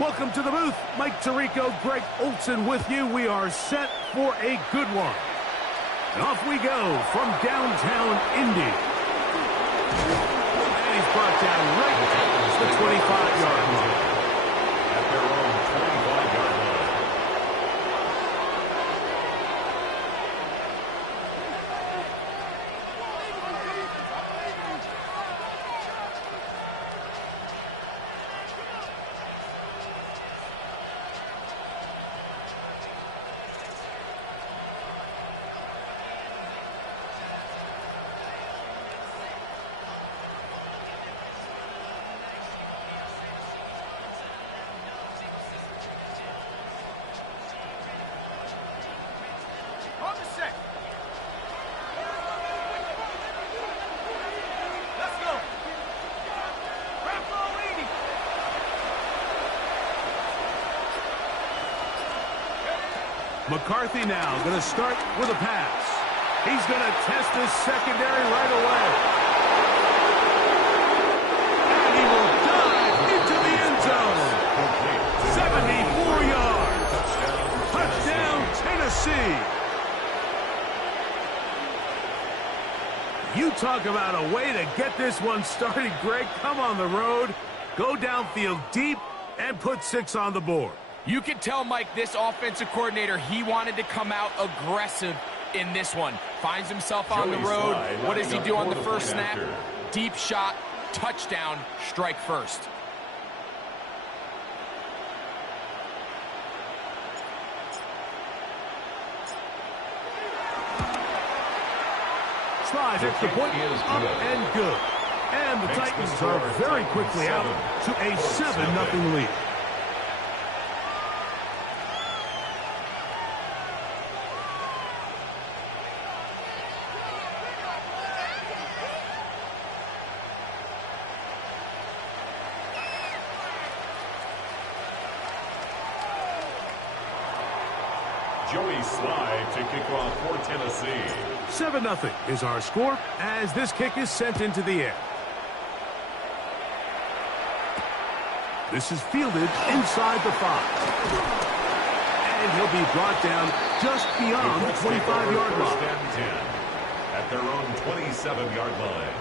Welcome to the booth. Mike Tirico, Greg Olson with you. We are set for a good one. And off we go from downtown Indy. And he's brought down right at the 25-yard line. At their own 25-yard line. McCarthy now going to start with a pass. He's going to test this secondary right away. And he will dive into the end zone. 74 yards. Touchdown, Tennessee. You talk about a way to get this one started, Greg. Come on the road, go downfield deep, and put 6 on the board. You can tell, Mike, this offensive coordinator, he wanted to come out aggressive in this one. Finds himself on the road. What does he do on the first snap? Deep shot, touchdown, strike first. Slides extra point up and good. And the Titans are very quickly out to a 7-0 lead. Joey Slye to kick off for Tennessee. 7-0 is our score as this kick is sent into the air. This is fielded inside the 5. And he'll be brought down just beyond the 25-yard line. First and 10 at their own 27-yard line.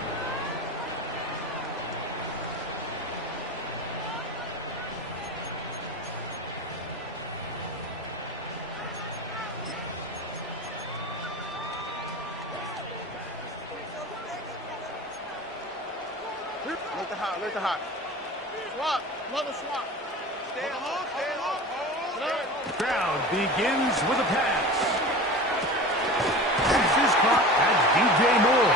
Look the hot. Swap. Another swap. Stay along. Crowd begins with a pass. Pass is caught at DJ Moore.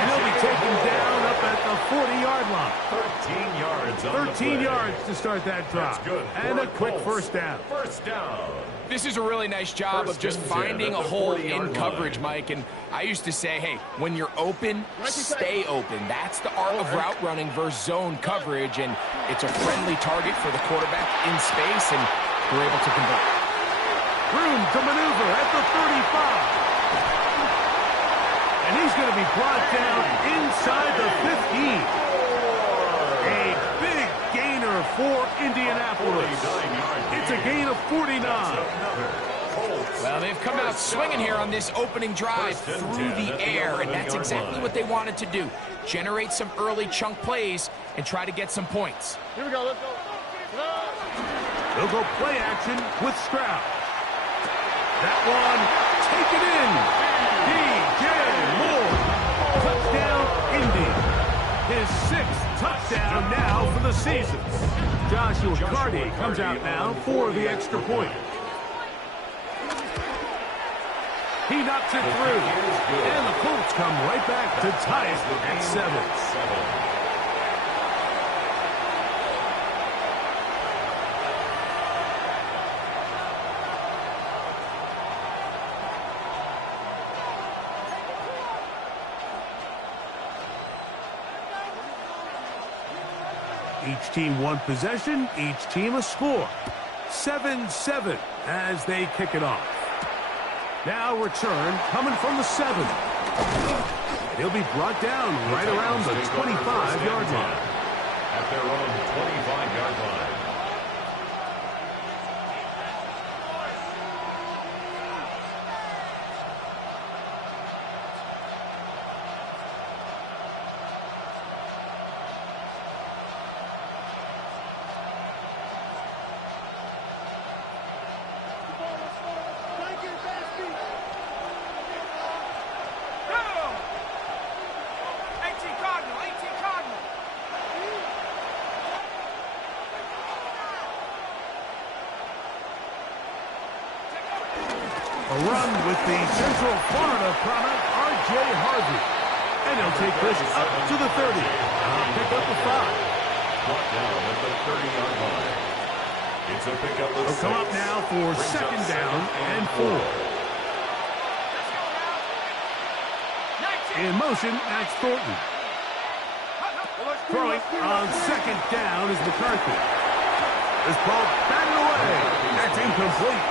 And he'll be taken down up at the 40-yard line. 13 yards on 13 yards to start that drive. That's good. And a quick first down. First down. This is a really nice job of just finding a hole in coverage, Mike. And I used to say, hey, when you're open, stay open. That's the art of route running versus zone coverage. And it's a friendly target for the quarterback in space, and we're able to convert. Room to maneuver at the 35. And he's going to be brought down inside the 15. A big gainer for Indianapolis. It's a gain of 49. Well, they've come out swinging here on this opening drive through the air, and that's exactly what they wanted to do. Generate some early chunk plays and try to get some points. Here we go. Let's go. They'll go play action with Stroud. That one, take it in. DJ Moore. Touchdown, Indy. His 6th touchdown now for the season. Joshua Carty comes out now for the extra point. He knocks it through. And the Colts come right back to tie it at 7. Each team one possession, each team a score. 7-7 as they kick it off. Now return coming from the 7. He'll be brought down right around the 25-yard line. At their own 25-yard line. run with the Central Florida product, R.J. Harvey. And he'll take this up to the 30. Pick up a 5. Brought down at the 30-yard line. It's a pickup of 6. He'll come up now for second down and 4. In motion, that's Thornton. Throwing on second down is McCarthy. This ball batted away. That's incomplete.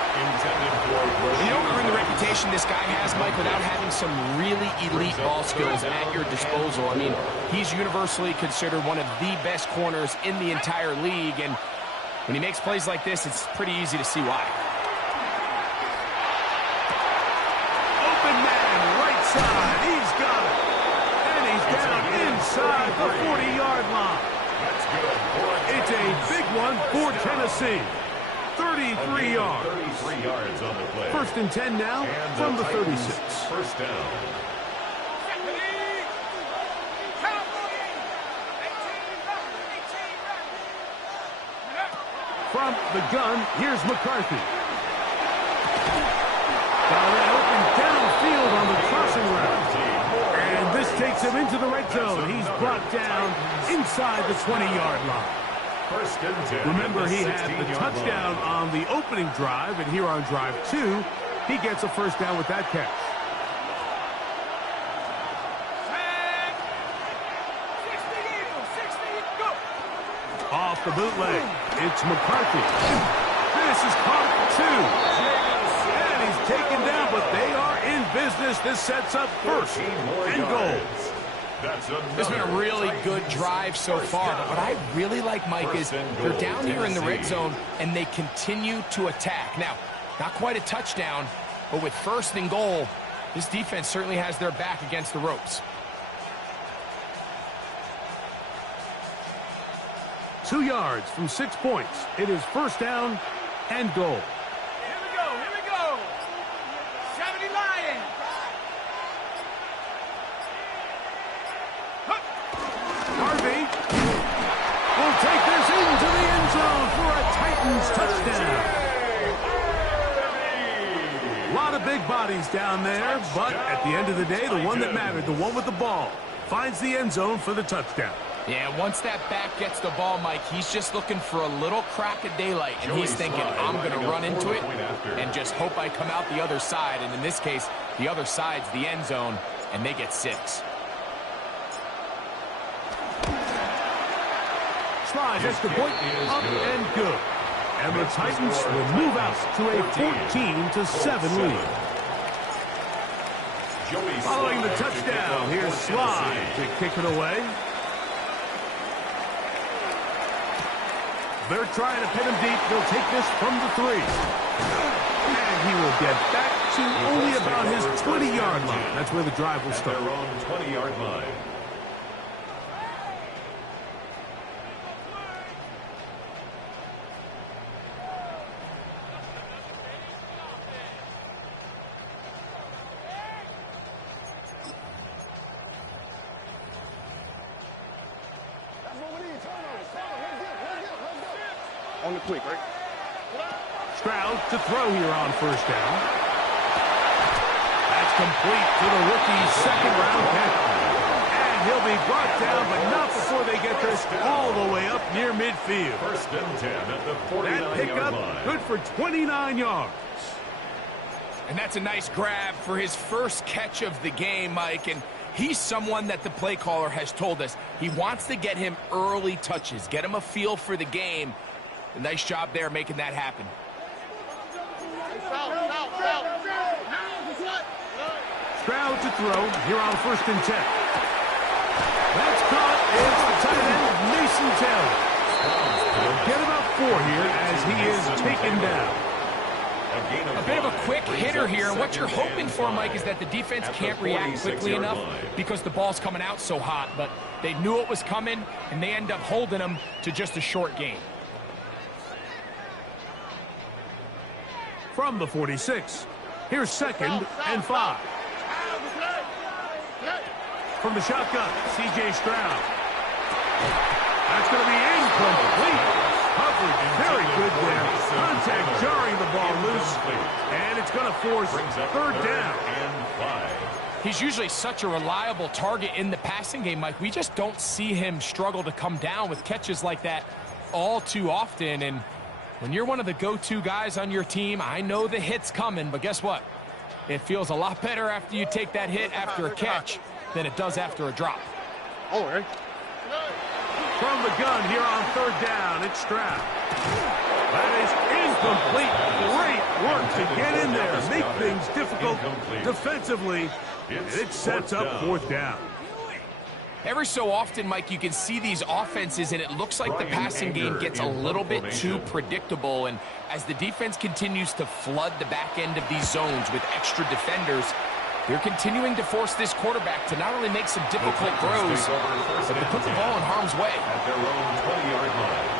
You don't earn the reputation this guy has, Mike, without having some really elite ball skills at your disposal. I mean, he's universally considered one of the best corners in the entire league, and when he makes plays like this, it's pretty easy to see why. Open man, right side. He's got it. And he's down inside the 40-yard line. That's good. It's a big one for Tennessee. 33 yards. 33 yards on the play. First and 10 now from the 36. First down. From the gun, here's McCarthy. Got it open downfield on the crossing route. And this takes him into the red zone. He's brought down inside the 20-yard line. First and 10. Remember, he had the touchdown on the opening drive, and here on drive 2, he gets a first down with that catch. Off the bootleg, it's McCarthy. This is caught 2. And he's taken down, but they are in business. This sets up first and goal. This has been a really good drive so far, but what I really like, Mike, is they're down here in the red zone, and they continue to attack. Now, not quite a touchdown, but with first and goal, this defense certainly has their back against the ropes. 2 yards from 6 points. It is first down and goal. Here we go. 70 Lions. Harvey will take this into the end zone for a Titans touchdown. A lot of big bodies down there, but at the end of the day, the one that mattered, the one with the ball, finds the end zone for the touchdown. Yeah, once that back gets the ball, Mike, he's just looking for a little crack of daylight, and he's thinking, I'm going to run into it and just hope I come out the other side. And in this case, the other side's the end zone, and they get 6. Slide extra point, up and good. And the Titans will move out to a 14-7 lead. Following the touchdown, here's Slide to kick it away. They're trying to pin him deep. They'll take this from the 3. And he will get back to only about his 20-yard line. That's where the drive will start. Their own 20-yard line. On the quick, right? Stroud to throw here on first down. That's complete to the rookie's second-round pick. And he'll be brought down, but not before they get this all the way up near midfield. First and 10 at the 49-yard line. That pickup good for 29 yards. And that's a nice grab for his first catch of the game, Mike. And he's someone that the play caller has told us he wants to get him early touches, get him a feel for the game. A nice job there making that happen. Stroud to throw here on first and 10. That's caught. It's the tight end, Mason Taylor. He'll get about 4 here as he is taken down. A bit of a quick hitter here. What you're hoping for, Mike, is that the defense can't react quickly enough because the ball's coming out so hot. But they knew it was coming, and they end up holding them to just a short gain. From the 46, here's second and 5. From the shotgun, C.J. Stroud. That's going to be incomplete. A coverage. Very good there. Contact jarring the ball loose. And it's going to force third down. He's usually such a reliable target in the passing game, Mike. We just don't see him struggle to come down with catches like that all too often. And when you're one of the go-to guys on your team, I know the hit's coming, but guess what? It feels a lot better after you take that hit after a catch than it does after a drop. Oh, right. From the gun here on third down, it's Stroud. That is incomplete. Great work to get in there, make things difficult defensively, and it sets up fourth down. Every so often, Mike, you can see these offenses, and it looks like the passing game gets a little bit too predictable. And as the defense continues to flood the back end of these zones with extra defenders, they're continuing to force this quarterback to not only make some difficult throws, but to put the ball in harm's way. At their own 20-yard line.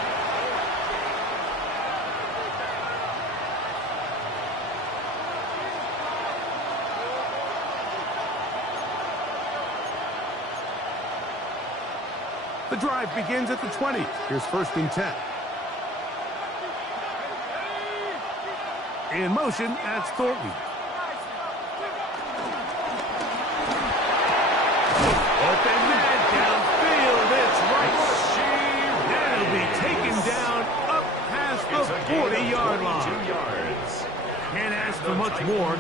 The drive begins at the 20. Here's first and 10. In motion, that's Thornton. Open man downfield, it's Rice. And it'll be taken down up past the 40-yard line. Can't ask for much more.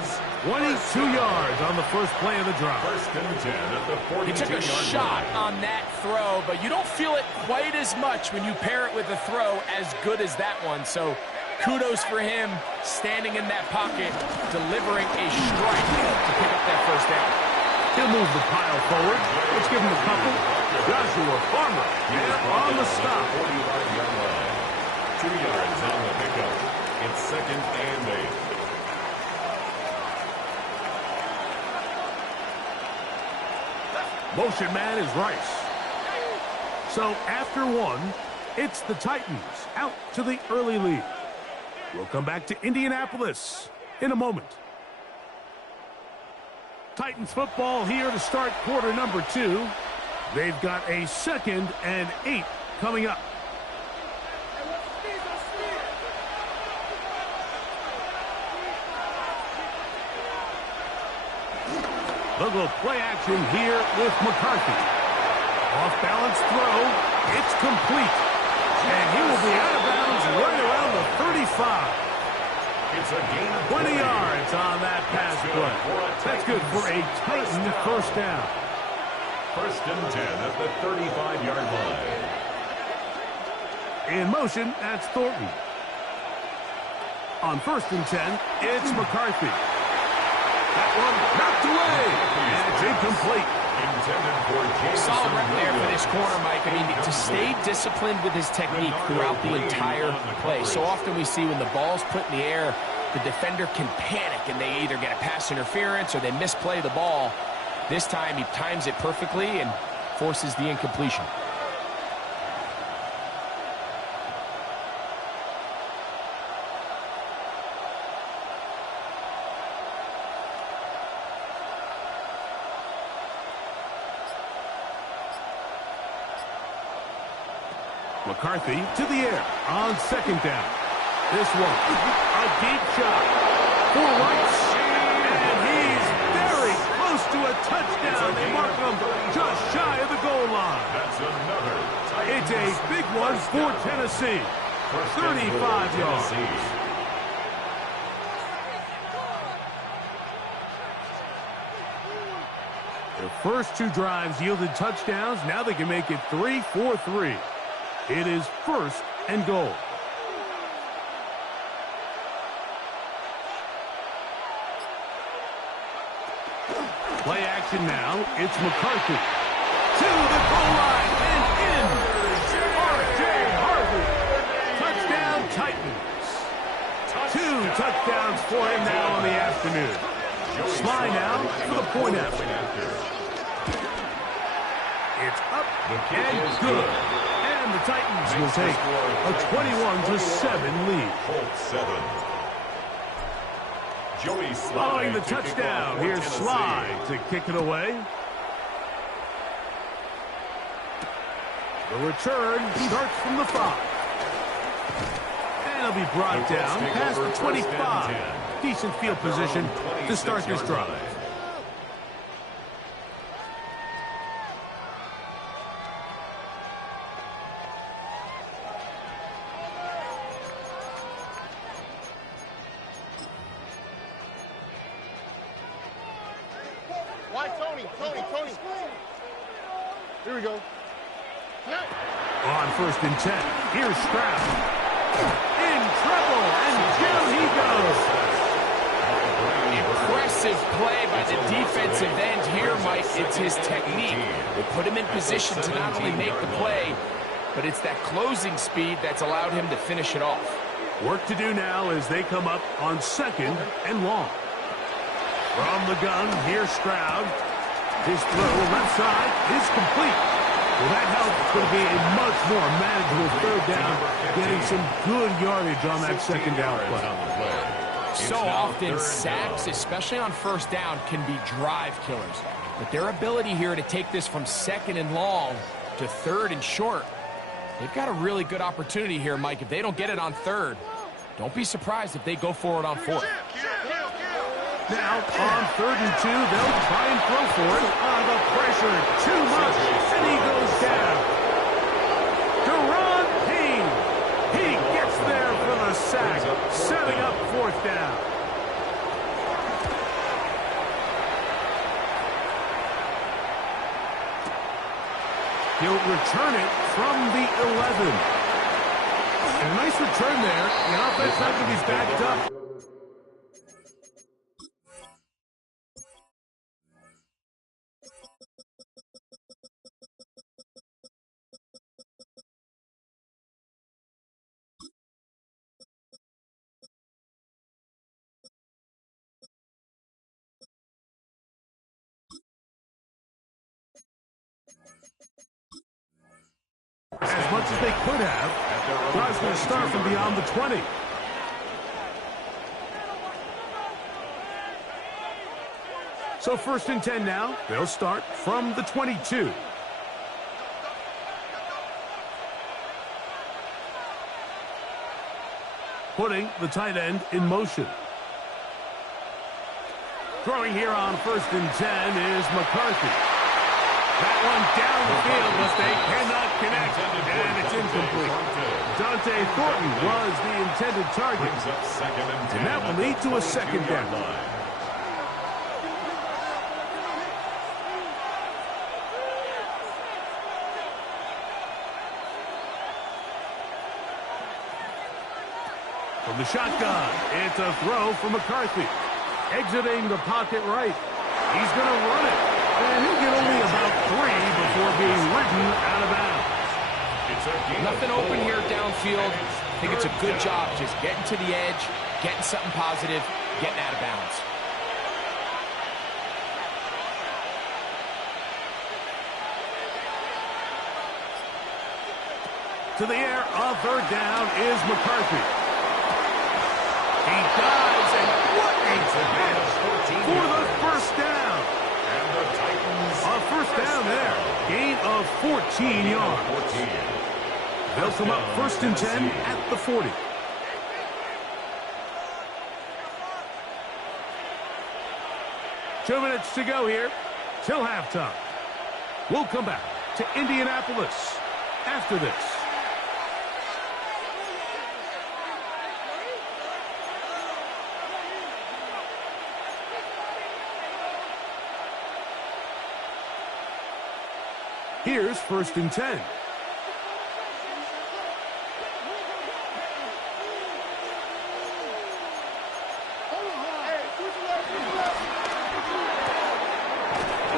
22 yards on the first play of the drive. First and 10 at the 42-yard line. He took a shot on that throw, but you don't feel it quite as much when you pair it with a throw as good as that one. So kudos for him standing in that pocket, delivering a strike to pick up that first down. He'll move the pile forward. Let's give him a couple. Joshua Farmer on the stop. 45-yard line. 2 yards on the pickup. It's second and 8. Motion man is Rice. So after one, it's the Titans out to the early lead. We'll come back to Indianapolis in a moment. Titans football here to start quarter number 2. They've got a 2nd and 8 coming up. They'll go play action here with McCarthy. Off-balance throw. It's complete. And he will be out of bounds right around the 35. It's a gain of 20 yards on that pass play. That's good for a Titan first down. First and 10 at the 35-yard line. In motion, that's Thornton. On first and 10, it's McCarthy. That one knocked away, and it's incomplete. Solid rep there for this corner, Mike. I mean, to stay disciplined with his technique throughout the entire play. So often we see when the ball's put in the air, the defender can panic, and they either get a pass interference or they misplay the ball. This time he times it perfectly and forces the incompletion. McCarthy to the air on second down. This one, a deep shot for Rice. And he's very close to a touchdown. They mark him just shy of the goal line. That's another. It's a big one for Tennessee. 35 yards. Their first 2 drives yielded touchdowns. Now they can make it 3-4-3. It is first and goal. Play action now. It's McCarthy. To the goal line and in. R.J. Harvey. Touchdown Titans. 2 touchdowns for him now in the afternoon. Sly now for the point after. It's up and good. And the Titans will take a 21-7 lead. Colts 7. Joey Sly Following the touchdown, here's Sly to kick it away. The return starts from the 5. And he'll be brought down past the 25. Decent field position to start this drive. Why, Tony? Here we go. On 1st and 10, here's Stroud. In trouble, and down he goes. Impressive play by the defensive end here, Mike. It's his technique. Will put him in position to not only make the play, but it's that closing speed that's allowed him to finish it off. Work to do now as they come up on 2nd and long. From the gun, here's Stroud. His throw left side is complete. Well, that helps. Going to be a much more manageable 3rd down, getting some good yardage on that 2nd down play. So often, sacks, especially on 1st down, can be drive killers. But their ability here to take this from 2nd and long to 3rd and short, they've got a really good opportunity here, Mike. If they don't get it on 3rd, don't be surprised if they go for it on 4th. Now, on 3rd and 2, they'll try and throw for it. The pressure, too much, and he goes down. Deron Payne, he gets there for the sack, setting up 4th down. He'll return it from the 11. A nice return there. The offense has to be backed up. As much as they could have. Drive's going to start from beyond the 20. So 1st and 10 now. They'll start from the 22. Putting the tight end in motion. Throwing here on 1st and 10 is McCarthy. That one down the field, but they cannot connect, and it's incomplete. Dante Thornton was the intended target, and that will lead to a 2nd down. From the shotgun, it's a throw for McCarthy. Exiting the pocket right. He's going to run it. And he'll get only about 3 before being ridden out of bounds. Nothing open here downfield. I think it's a good job just getting to the edge, getting something positive, getting out of bounds. To the air, on 3rd down is McCarthy. He dives, and what a catch for the 1st down. On 1st down there, gain of 14 yards. They'll come up 1st and 10 at the 40. Two minutes to go here till halftime. We'll come back to Indianapolis after this. Here's 1st and 10.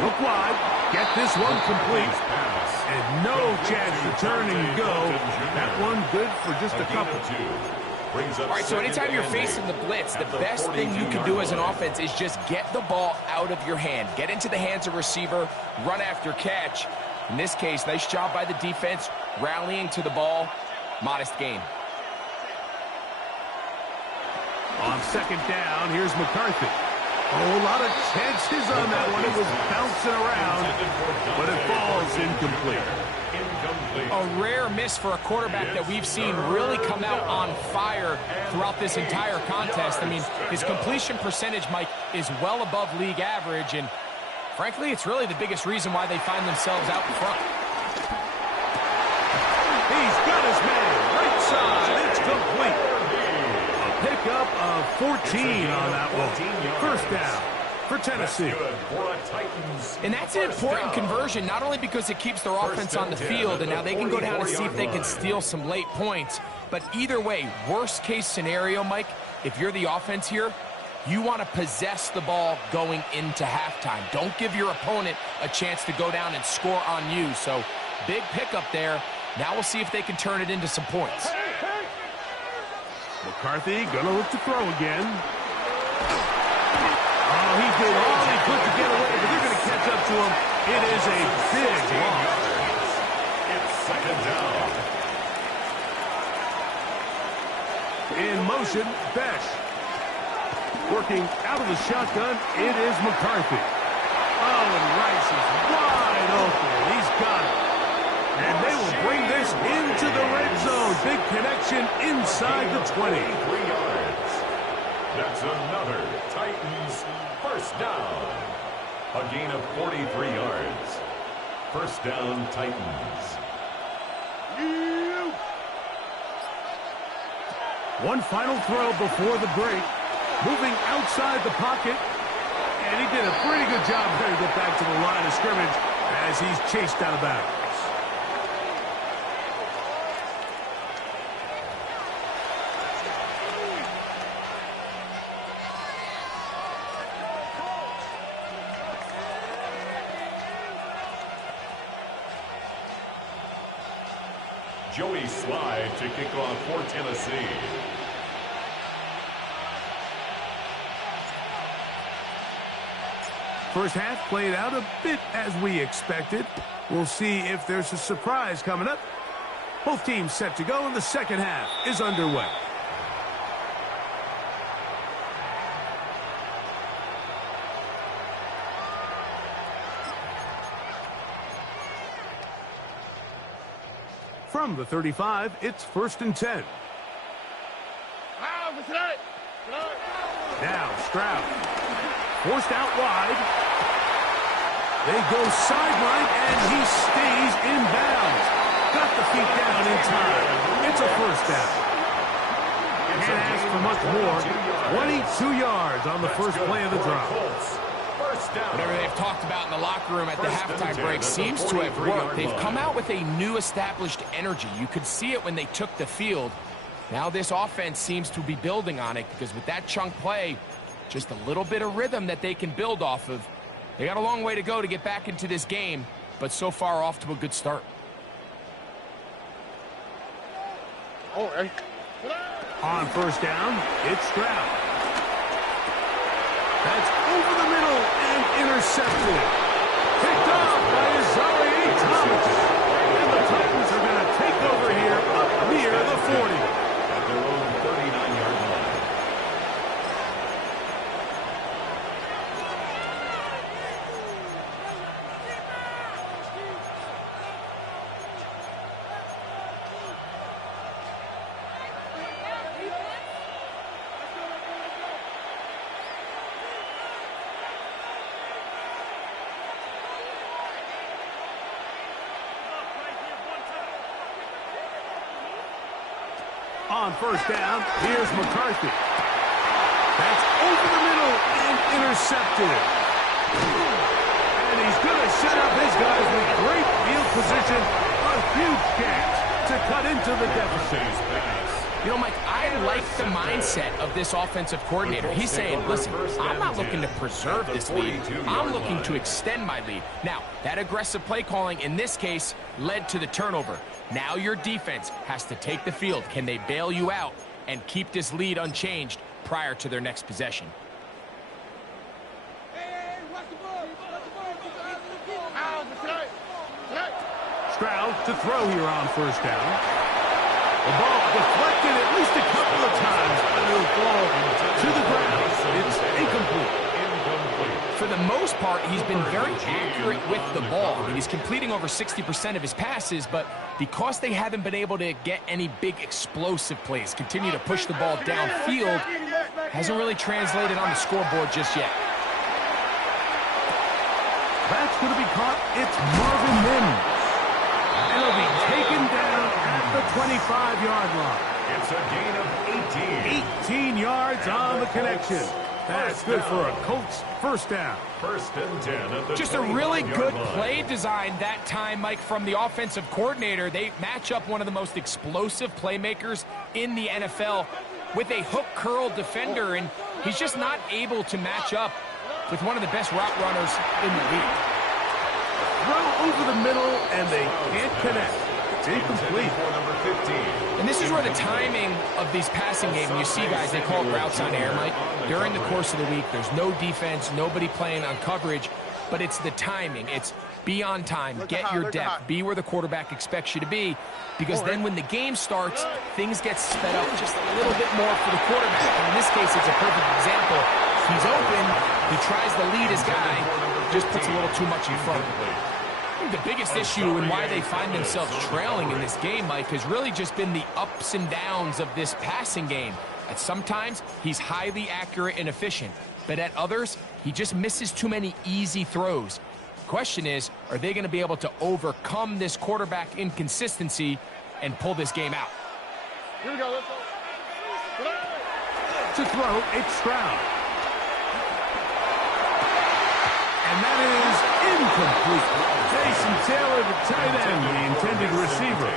Look wide. Get this one complete. And no chance to turn and go. That one good for just a couple. All right, so anytime you're facing the blitz, the best thing you can do as an offense is just get the ball out of your hand. Get into the hands of receiver, run after catch. In this case, nice job by the defense, rallying to the ball. Modest gain. On 2nd down, here's McCarthy. Oh, a lot of chances on that one. It was bouncing around, but it falls incomplete. A rare miss for a quarterback that we've seen really come out on fire throughout this entire contest. I mean, his completion percentage, Mike, is well above league average, and frankly, it's really the biggest reason why they find themselves out in front. He's got his man. Right side. It's complete. A pickup of 14 on that one. First down for Tennessee. And that's an important conversion, not only because it keeps their offense on the field, and now they can go down and see if they can steal some late points. But either way, worst case scenario, Mike, if you're the offense here, you want to possess the ball going into halftime. Don't give your opponent a chance to go down and score on you. So big pickup there. Now we'll see if they can turn it into some points. McCarthy gonna look to throw again. Oh, he did all he could to get away, but they're gonna catch up to him. It is a big loss. It's second down. In motion, Besh. Working out of the shotgun, it is McCarthy. Oh, and Rice is wide open. He's got it. And they will bring this into the red zone. Big connection inside the 20. 3 yards. That's another Titans first down. A gain of 43 yards. First down, Titans. One final throw before the break. Moving outside the pocket. And he did a pretty good job there to get back to the line of scrimmage as he's chased out of bounds. Joey Slide to kick off for Tennessee. First half played out a bit as we expected. We'll see if there's a surprise coming up. Both teams set to go, and the second half is underway. From the 35, it's 1st and 10. Now Stroud. Forced out wide. They go sideline, and he stays in bounds. Got the feet down in time. It's a first down. Can't ask for much more. 22 yards on the first play of the drive. Whatever they've talked about in the locker room at the halftime break seems to have worked. They've come out with a new established energy. You could see it when they took the field. Now this offense seems to be building on it, because with that chunk play, just a little bit of rhythm that they can build off of. They got a long way to go to get back into this game, but so far off to a good start. On first down, it's Stroud. That's over the middle and intercepted. Picked off by Azari Thomas. And the Titans are going to take over here up near the 40. At their own 39-yard line. On first down, here's McCarthy. That's over the middle and intercepted. And he's going to set up his guys with great field position. A huge chance to cut into the deficit. You know, Mike, I like the mindset of this offensive coordinator. He's saying, listen, I'm not looking to preserve this lead. I'm looking to extend my lead. Now, that aggressive play calling in this case led to the turnover. Now your defense has to take the field. Can they bail you out and keep this lead unchanged prior to their next possession? Stroud to throw here on first down. The ball deflected at least a couple of times, but it will fall to the ground. It's incomplete. for the most part, he's been very accurate with the ball. I mean, he's completing over 60% of his passes, but because they haven't been able to get any big explosive plays, continue to push the ball downfield, hasn't really translated on the scoreboard just yet. That's going to be caught. It's Marvin Mims. And he'll be taken down at the 25-yard line. It's a gain of 18. 18 yards on the connection. That's good for a Colts first down. First and 10 at the Just a really good line. play design that time, Mike, from the offensive coordinator. They match up one of the most explosive playmakers in the NFL with a hook curl defender, and he's just not able to match up with one of the best route runners in the league. Throw over the middle, and they can't connect. It's incomplete. For number 15. And this is where the timing of these passing games, you see guys, they call it routes on air, Mike. During the course of the week, there's no defense, nobody playing on coverage, but it's the timing. It's be on time, get your depth, be where the quarterback expects you to be, because then when the game starts, things get sped up just a little bit more for the quarterback. And in this case, it's a perfect example. He's open, he tries to lead his guy, just puts a little too much in front of him. I think the biggest issue and why they find themselves trailing in this game, Mike, has really just been the ups and downs of this passing game. At sometimes, he's highly accurate and efficient, but at others, he just misses too many easy throws. The question is, are they going to be able to overcome this quarterback inconsistency and pull this game out? Here we go. Let's go. To throw, it's Stroud. And that is incomplete. Jason Taylor, the tight end, the intended receiver.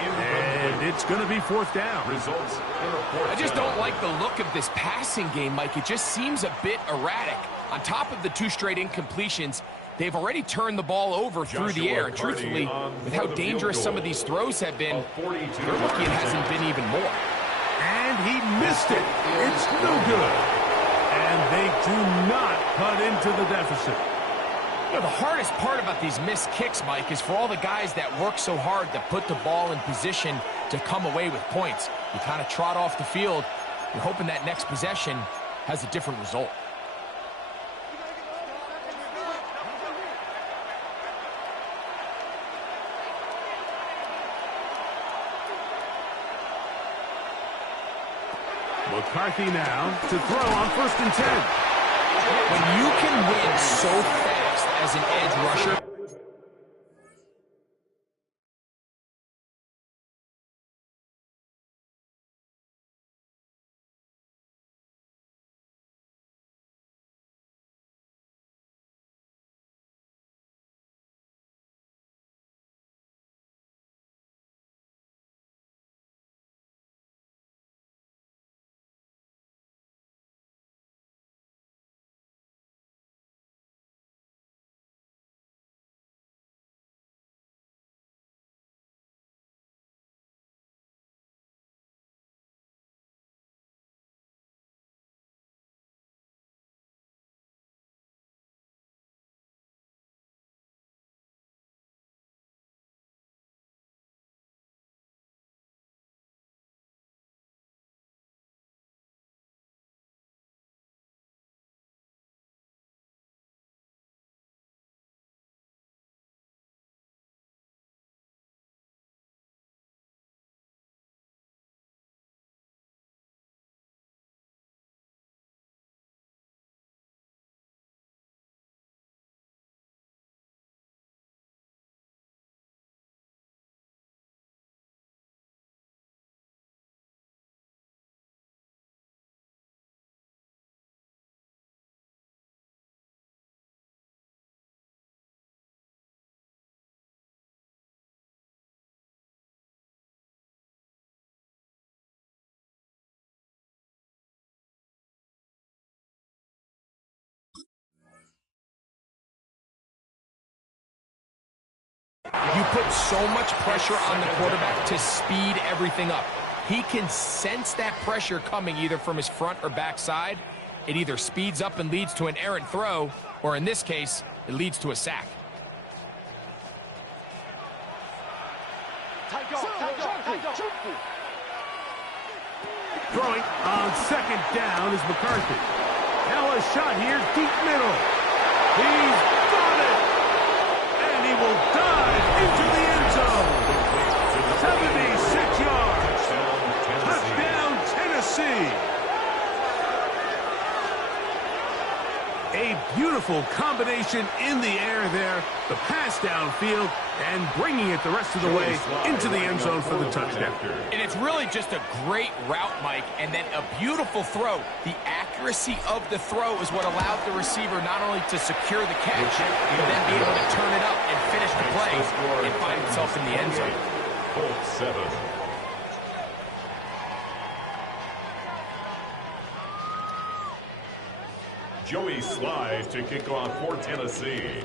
And it's going to be fourth down. Results in a fourth I just down. don't like the look of this passing game, Mike. It just seems a bit erratic. On top of the 2 straight incompletions, they've already turned the ball over through the air. And truthfully, with how dangerous some of these throws have been, they're lucky it hasn't been even more. And he missed it. It's no good. And they do not cut into the deficit. You know, the hardest part about these missed kicks, Mike, is for all the guys that work so hard to put the ball in position to come away with points. You kind of trot off the field. You're hoping that next possession has a different result. McCarthy now to throw on first and 10. When you can win so fast as an edge rusher, you put so much pressure on the quarterback to speed everything up. He can sense that pressure coming either from his front or back side. It either speeds up and leads to an errant throw, or in this case, it leads to a sack. Throwing on second down is McCarthy. Now a shot here, deep middle. He's got it. And he will dive into the end zone. 76 yards. Touchdown, Tennessee. A beautiful combination in the air there. The pass downfield and bringing it the rest of the way into the end zone for the touchdown. And it's really just a great route, Mike, and then a beautiful throw. The accuracy of the throw is what allowed the receiver not only to secure the catch, but then be able to turn it up and finish the play and find himself in the end zone. Colts 7. Joey Slide to kick off for Tennessee.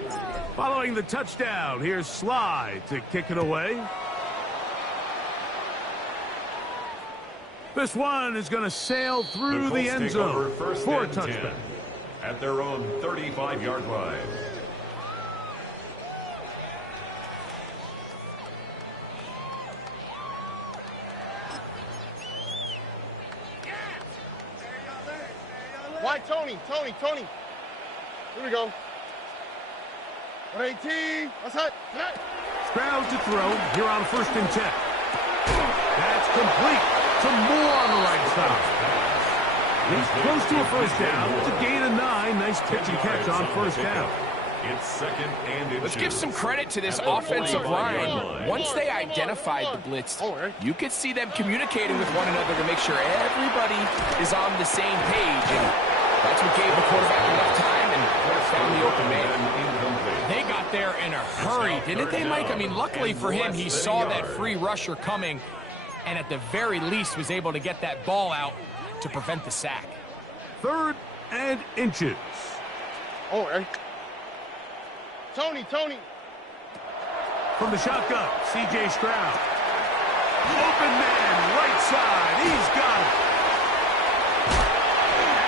Following the touchdown, here's Slide to kick it away. This one is going to sail through the end zone for a touchdown. At their own 35-yard line. Why, Tony? Here we go. 118. What's that? Stroud to throw here on 1st and 10. That's complete to Moore on the right side. He's close to a first down. It's a gain of 9. Nice pitch and catch on 1st down. It's 2nd and inches. Let's give some credit to this offensive line. Once they identified the blitz, you could see them communicating with one another to make sure everybody is on the same page. And that's what gave the quarterback enough time and found the open man. They got there in a hurry, didn't they, Mike? I mean, luckily for him, he saw that free rusher coming and at the very least was able to get that ball out to prevent the sack. 3rd and inches. Tony. From the shotgun, C.J. Stroud. Open man, right side. He's got it.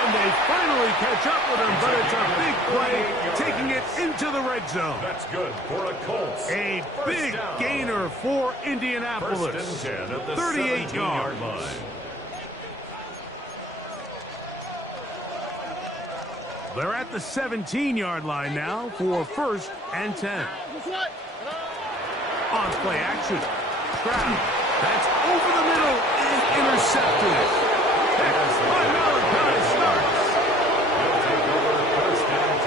And they finally catch up with him, but it's a big play, taking it into the red zone. That's good for a Colts. A big gainer for Indianapolis. 1st and 10 at the 38 yard yards. line. They're at the 17-yard line now for 1st and 10. On play action. Stroud. That's over the middle and intercepted. That's why Malachi starts. They'll take over 1st and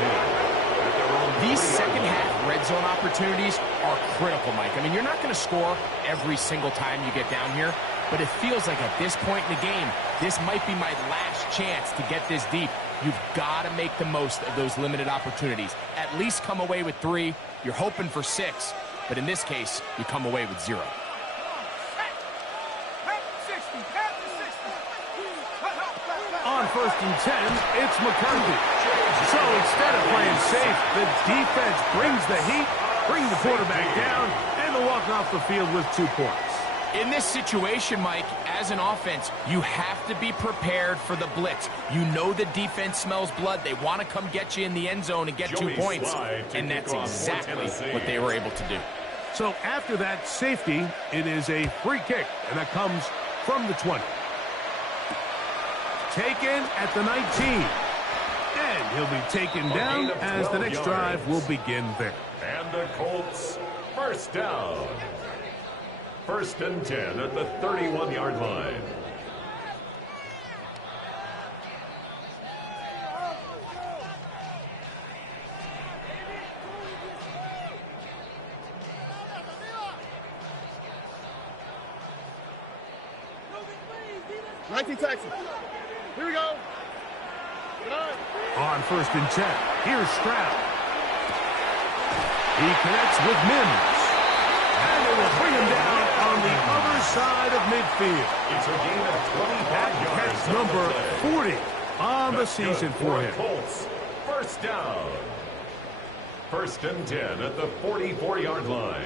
10. These second-half red zone opportunities are critical, Mike. I mean, you're not going to score every single time you get down here, but it feels like at this point in the game, this might be my last chance to get this deep. You've got to make the most of those limited opportunities. At least come away with 3. You're hoping for 6, but in this case, you come away with 0. On 1st and 10, it's McCarthy. So instead of playing safe, the defense brings the heat, brings the quarterback down, and they'll walk off the field with 2 points. In this situation, Mike, as an offense, you have to be prepared for the blitz. You know the defense smells blood. They want to come get you in the end zone and get 2 points, and that's exactly what they were able to do. So after that safety, it is a free kick, and that comes from the 20. Taken at the 19. And he'll be taken down as the next drive will begin there. And the Colts, 1st down. 1st and 10 at the 31-yard line. Texas. Here we go. On 1st and 10, here's Stroud. He connects with Mims. And it will bring him down on the other side of midfield. It's a gain of 25 yards. That's number 40 on the season for him. Colts, 1st down. 1st and 10 at the 44-yard line.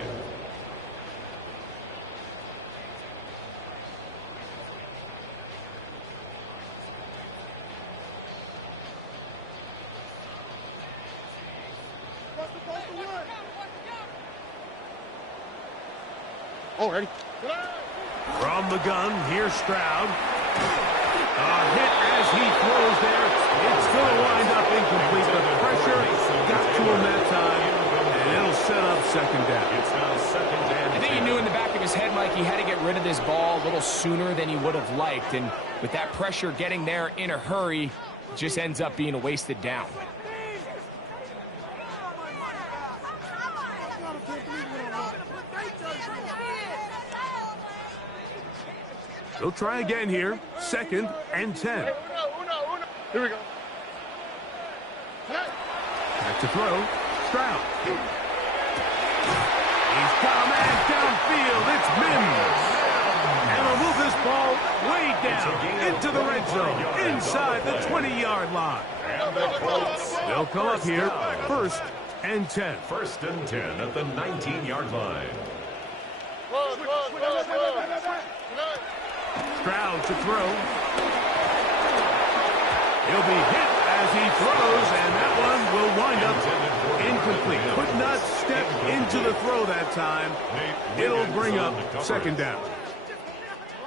Oh, ready? From the gun, here's Stroud. Hit as he throws there. It's going to wind up incomplete. The pressure got to him that time, and it'll set up second down. It's now second and I think he knew in the back of his head, Mike, he had to get rid of this ball a little sooner than he would have liked. And with that pressure getting there in a hurry, it just ends up being a wasted down. They'll try again here. Second and 10. Here we go. Back to throw. Stroud. He's got a man downfield. It's Mims. And will move this ball way down into the red zone, inside the 20-yard line. They'll come up here. First and 10. First and 10 at the 19-yard line. Stroud to throw. He'll be hit as he throws, and that one will wind up incomplete. Could not step into the throw that time. It'll bring up second down.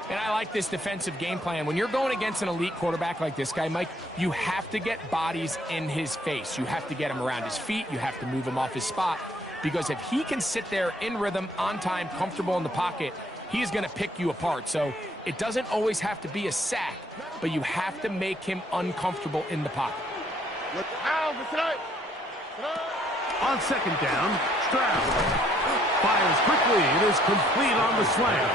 And I like this defensive game plan. When you're going against an elite quarterback like this guy, Mike, you have to get bodies in his face. You have to get him around his feet. You have to move him off his spot. Because if he can sit there in rhythm, on time, comfortable in the pocket, he is going to pick you apart. So it doesn't always have to be a sack, but you have to make him uncomfortable in the pocket. On second down, Stroud fires quickly. It is complete on the slant.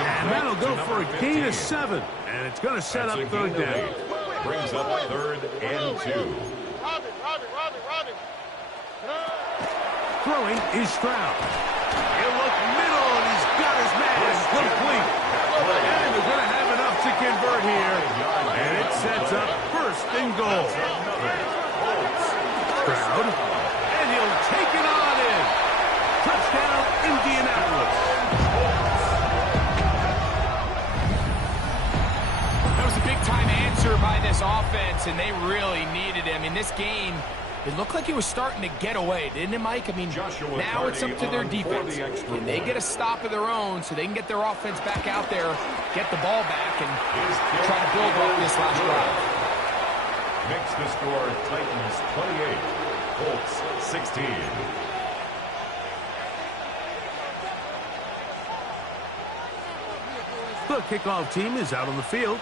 And that'll go for a gain of 7. And it's going to set up third down. Brings up third and 2. Throwing is Stroud. He'll look middle, and he's got his man complete. And they're going to have enough to convert here. And it sets up first and goal. Stroud. And he'll take it on in. Touchdown, Indianapolis. That was a big-time answer by this offense, and they really needed him. In this game, it looked like he was starting to get away, didn't it, Mike? I mean, now it's up to their defense. Can they get a stop of their own so they can get their offense back out there, get the ball back, and try to build off this last drive? Makes the score Titans 28, Colts 16. The kickoff team is out on the field,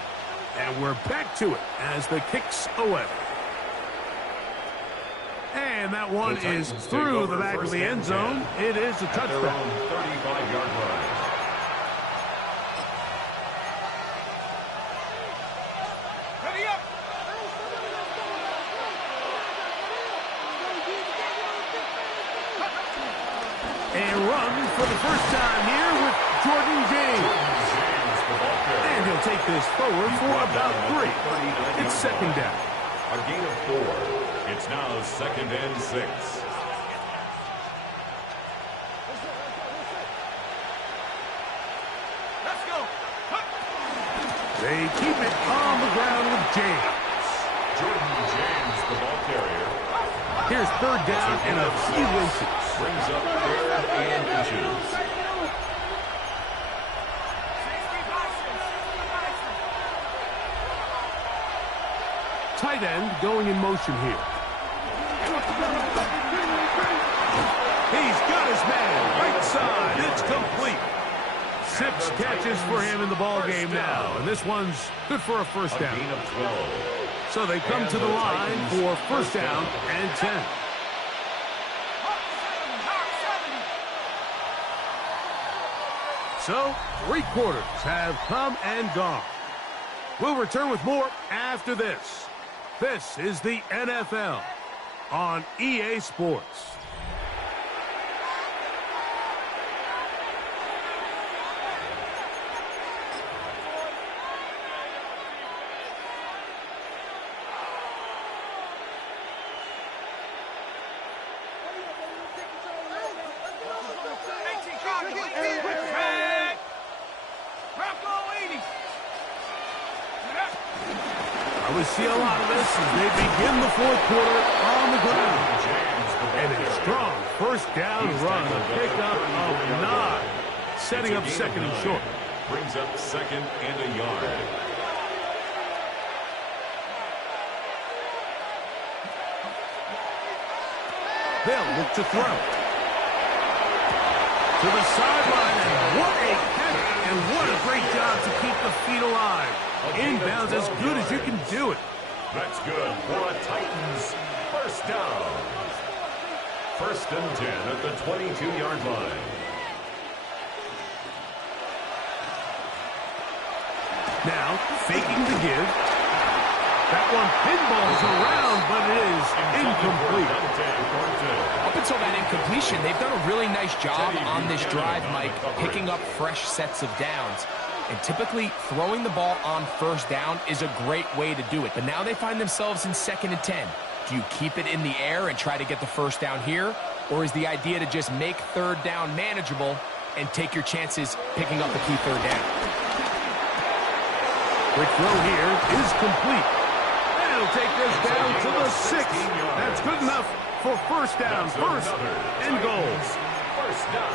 and we're back to it as the Colts AOF. And that one is through the back of the end zone. It is a touchdown. 35-yard line. A run for the first time here with Jordan James. And he'll take this forward for about 3. It's second down. A gain of 4. It's now second and 6. Let's go. They keep it on the ground with James. Jordan James, the ball carrier. Here's third down and a few inches. Brings up third and inches. Tight end going in motion here. He's got his man right side. It's complete. 6 catches for him in the ball game now, and this one's good for a first down. A gain of 12. So they come to the line for first down and 10. So 3 quarters have come and gone. We'll return with more after this. This is the NFL on EA Sports. We see a lot of this as they begin the 4th quarter on the ground. And a strong first down run. A pickup of 9. Setting up second and short. Brings up second and a yard. They'll look to throw. To the sideline, and what a catch, and what a great job to keep the feet alive. Inbounds as good as you can do it. That's good for a Titans first down. 1st and 10 at the 22-yard line. Now, faking the give. That one pinballs around, but it is incomplete. Up until that incompletion, they've done a really nice job on this drive, Mike, picking up fresh sets of downs. And typically, throwing the ball on 1st down is a great way to do it. But now they find themselves in 2nd and 10. Do you keep it in the air and try to get the 1st down here? Or is the idea to just make 3rd down manageable and take your chances picking up the key 3rd down? Quick throw here is complete. And he'll take this down to the 6. That's good enough for 1st down, 1st and goal.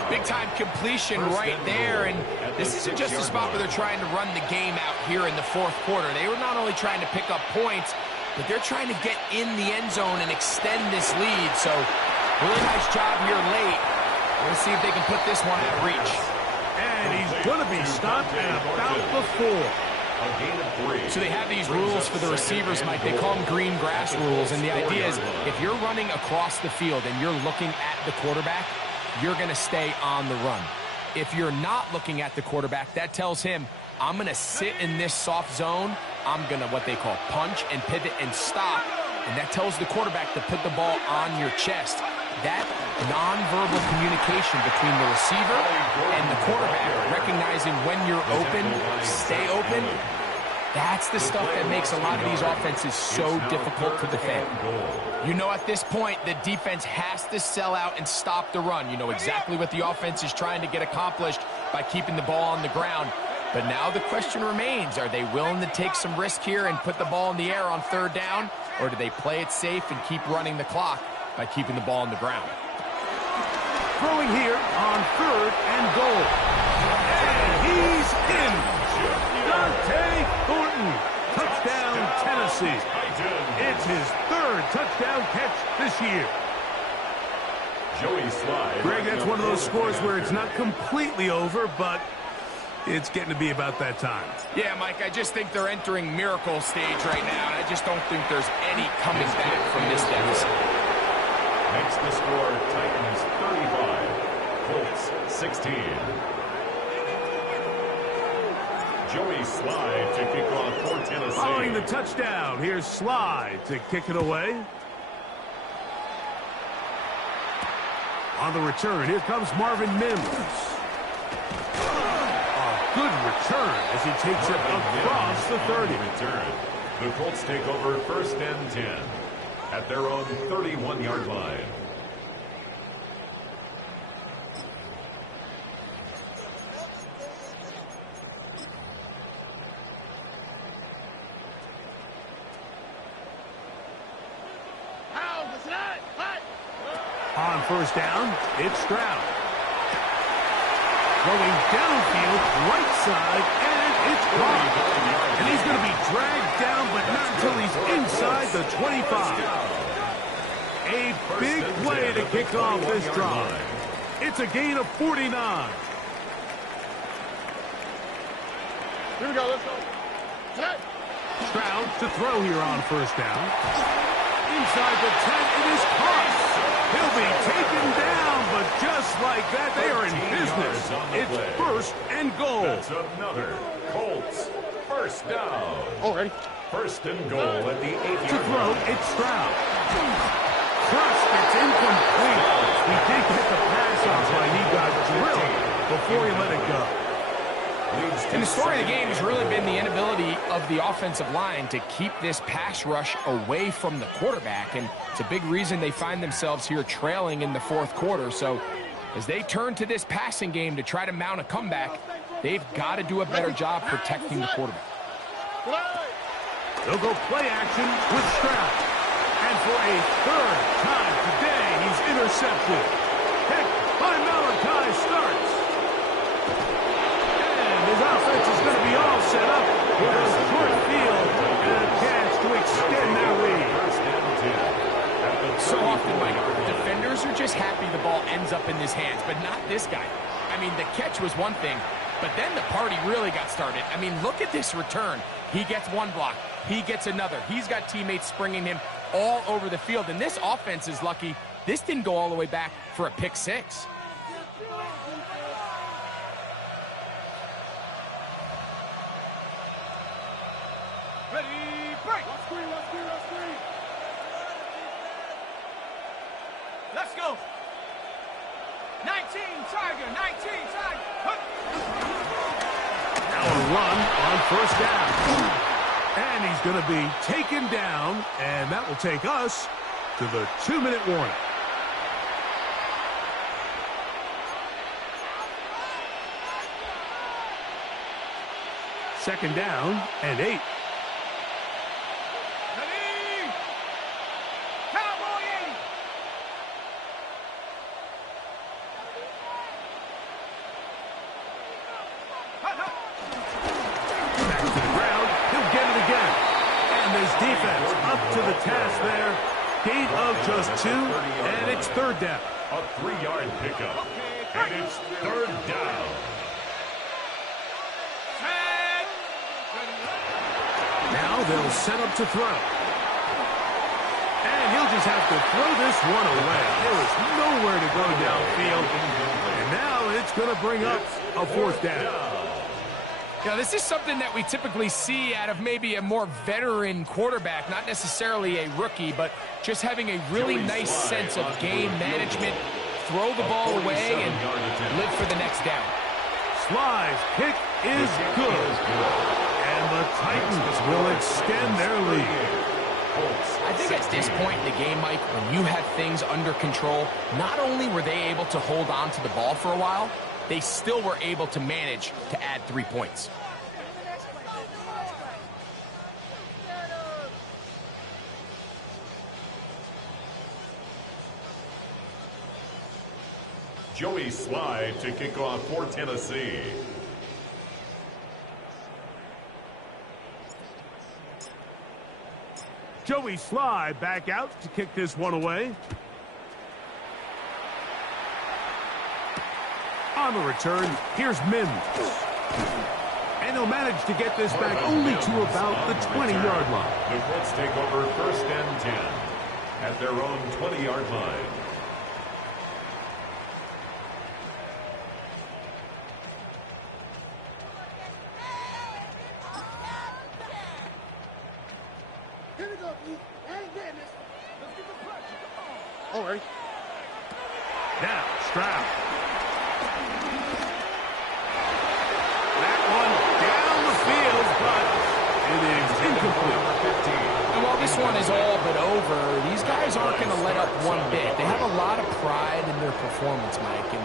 Big-time completion right there, and this isn't just a spot where they're trying to run the game out here in the 4th quarter. They were not only trying to pick up points, but they're trying to get in the end zone and extend this lead. So, really nice job here late. Let's see if they can put this one out of reach. And he's going to be stopped at about the 4. So they have these rules for the receivers, Mike. They call them green grass rules, and the idea is if you're running across the field and you're looking at the quarterback, you're going to stay on the run. If you're not looking at the quarterback, that tells him, I'm going to sit in this soft zone. I'm going to what they call punch and pivot and stop, and that tells the quarterback to put the ball on your chest. That nonverbal communication between the receiver and the quarterback, recognizing when you're open, stay open, that's the stuff that makes a lot of these offenses so difficult to defend. You know at this point, the defense has to sell out and stop the run. You know exactly what the offense is trying to get accomplished by keeping the ball on the ground. But now the question remains, are they willing to take some risk here and put the ball in the air on 3rd down? Or do they play it safe and keep running the clock by keeping the ball on the ground? Throwing here on 3rd and goal. And he's in. Dante Thornton. Touchdown, Tennessee. It's his 3rd touchdown catch this year. Joey Slide. Greg, that's one of those scores where it's not completely over, but it's getting to be about that time. Yeah, Mike, I just think they're entering miracle stage right now, and I just don't think there's any coming back from this deficit. Makes the score Titans 35, Colts 16. Joey Slide to kick off for Tennessee. Following the touchdown, here's Slide to kick it away. On the return, here comes Marvin Mims. Good return as he takes it across the 30. The Colts take over 1st and 10 at their own 31-yard line. On 1st down, it's Stroud. Going downfield, right side, and it's caught. And he's going to be dragged down, but not until he's inside the 25. A big play to kick off this drive. It's a gain of 49. Here we go, let's go. Stroud to throw here on 1st down. Inside the 10, it is caught. He'll be taken down, but just like that, they are in business. It's 1st and goal. That's another Colts first down. Already. 1st and goal at the 8-yard To throw, it's Stroud. Thrust, it's incomplete. He did get the pass off, but he got drilled before he let it go. And the story of the game has really been the inability of the offensive line to keep this pass rush away from the quarterback, and it's a big reason they find themselves here trailing in the 4th quarter. So as they turn to this passing game to try to mount a comeback, they've got to do a better job protecting the quarterback. They'll go play action with Stroud. And for a 3rd time today, he's intercepted. Picked by Malachi starts. His offense is going to be all set up with a short field and a chance to extend their lead. So often, Mike, defenders ball ends up in his hands, but not this guy. I mean, the catch was one thing, but then the party really got started. I mean, look at this return. He gets one block. He gets another. He's got teammates springing him all over the field, and this offense is lucky this didn't go all the way back for a pick six. Ready, break. Let's go. 19 Tiger, 19 Tiger. Now a run on first down. And he's going to be taken down, and that will take us to the 2-minute warning. Second down and 8. Ready. Cowboy 80. Back to the ground. He'll get it again. And this defense up to the task there. Gain of just 2, and it's third down. A 3-yard pickup. And it's third down. Now they'll set up to throw. And he'll just have to throw this one away. There is nowhere to go downfield. And now it's going to bring up a fourth down. Now, this is something that we typically see out of maybe a more veteran quarterback, not necessarily a rookie, but just having a really nice sense of game management, throw the ball away, and live for the next down. Sly's kick is good. And the Titans will extend their lead. I think at this point in the game, Mike, when you have things under control, not only were they able to hold on to the ball for a while, they still were able to manage to add 3 points. Joey Sly to kick off for Tennessee. Joey Sly back out to kick this one away. On the return, here's Mims. And he'll manage to get this back only to about the 20-yard line. The Colts take over first and 10 at their own 20-yard line. All right. Now, Stroud. That one down the field, but it is incomplete. And while this one is all but over, these guys aren't going to let up one bit. They have a lot of pride in their performance, Mike, and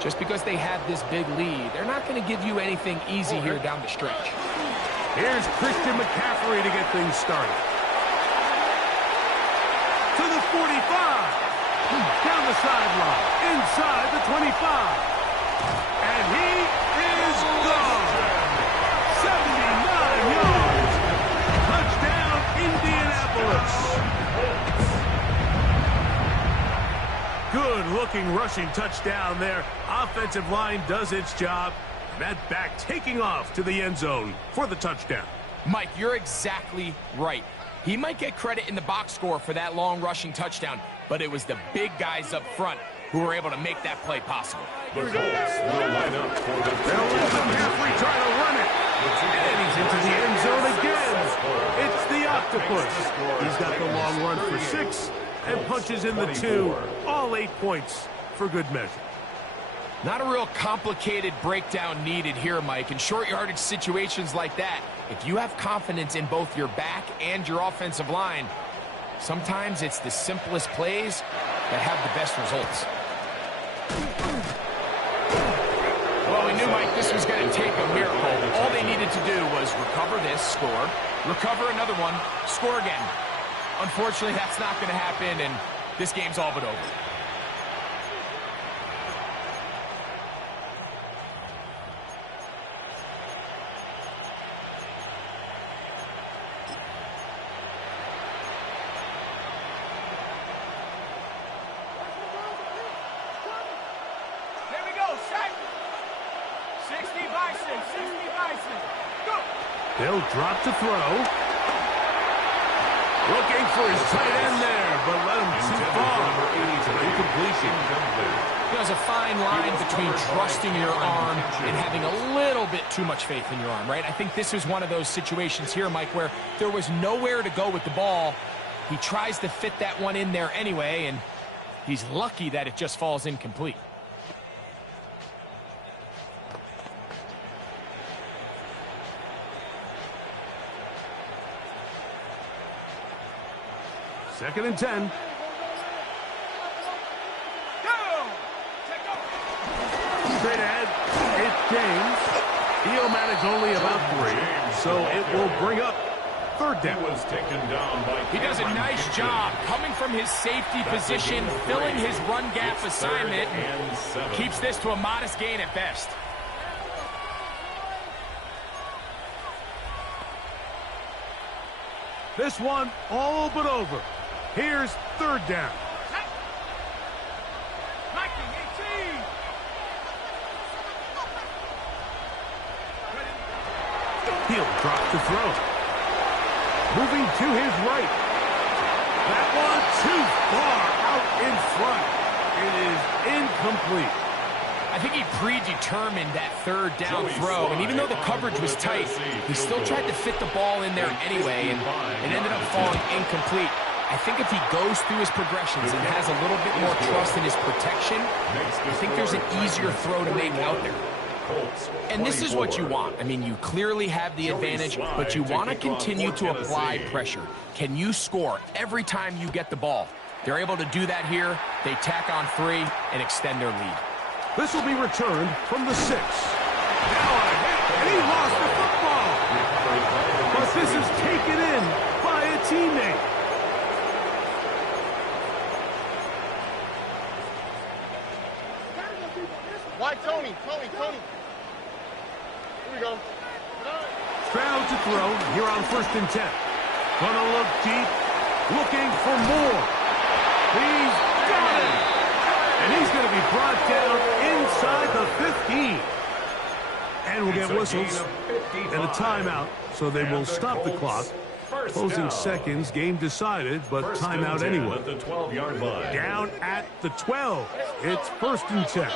just because they have this big lead, they're not going to give you anything easy here down the stretch. Here's Christian McCaffrey to get things started. To the 45. Down the sideline. Inside the 25. And he is gone. 79 yards. Touchdown, Indianapolis. Good-looking rushing touchdown there. Offensive line does its job. That back taking off to the end zone for the touchdown. Mike, you're exactly right. He might get credit in the box score for that long rushing touchdown, but it was the big guys up front who were able to make that play possible. The Colts will line up for the They'll let McCaffrey try to run it. And he's into the end zone again. It's the octopus. He's got the long run for 6 and punches in the 2. All 8 points for good measure. Not a real complicated breakdown needed here, Mike. In short yardage situations like that, if you have confidence in both your back and your offensive line, sometimes it's the simplest plays that have the best results. Well, we knew, Mike, this was going to take a miracle. All they needed to do was recover this, score, recover another one, score again. Unfortunately, that's not going to happen, and this game's all but over. They'll drop to throw. Looking for his tight end there, but let him too far. Incompletion. There's a fine line between trusting your arm and having a little bit too much faith in your arm, right? I think this is one of those situations here, Mike, where there was nowhere to go with the ball. He tries to fit that one in there anyway, and he's lucky that it just falls incomplete. Second and 10. Straight ahead, it's James. He'll manage only about 3, so it will bring up third down. He does a nice job coming from his safety position, filling his run gap assignment, keeps this to a modest gain at best. This one all but over. Here's third down. He'll drop to throw. Moving to his right. That one too far out in front. It is incomplete. I think he predetermined that third down throw, and even though the coverage was tight, he still tried to fit the ball in there anyway, and it ended up falling incomplete. I think if he goes through his progressions and has a little bit more trust in his protection, I think there's an easier throw to make out there. And this is what you want. I mean, you clearly have the advantage, but you want to continue to apply pressure. Can you score every time you get the ball? They're able to do that here. They tack on 3 and extend their lead. This will be returned from the 6. Now a hit, and he lost the football. But this is taken in by a teammate. Why Tony? Here we go. Stroud to throw here on 1st and 10. Gonna look deep, looking for more. He's got it. And he's going to be brought down inside the 15. And we'll get whistles and a timeout, so they will stop the clock. Closing seconds, game decided, but timeout anyway. Down at the 12. It's 1st and 10.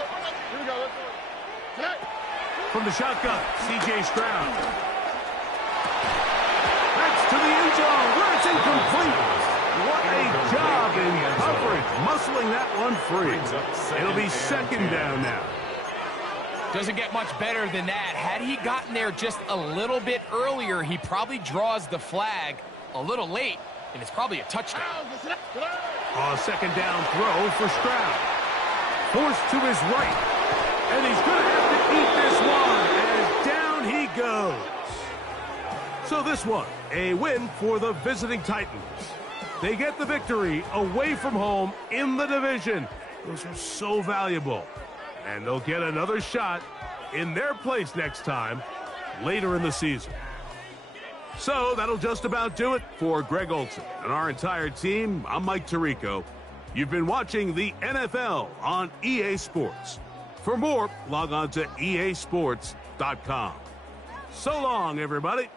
From the shotgun, C.J. Stroud. That's to the end zone, where it's incomplete. What a job in coverage, muscling that one free. It'll be 2nd down now. Doesn't get much better than that. Had he gotten there just a little bit earlier, he probably draws the flag a little late, and it's probably a touchdown. A 2nd down throw for Stroud. Forced to his right, and he's going to have to eat this one as down he goes. So this one, a win for the visiting Titans. They get the victory away from home in the division. Those are so valuable. And they'll get another shot in their place next time, later in the season. So that'll just about do it for Greg Olsen and our entire team. I'm Mike Tirico. You've been watching the NFL on EA Sports. For more, log on to easports.com. So long, everybody.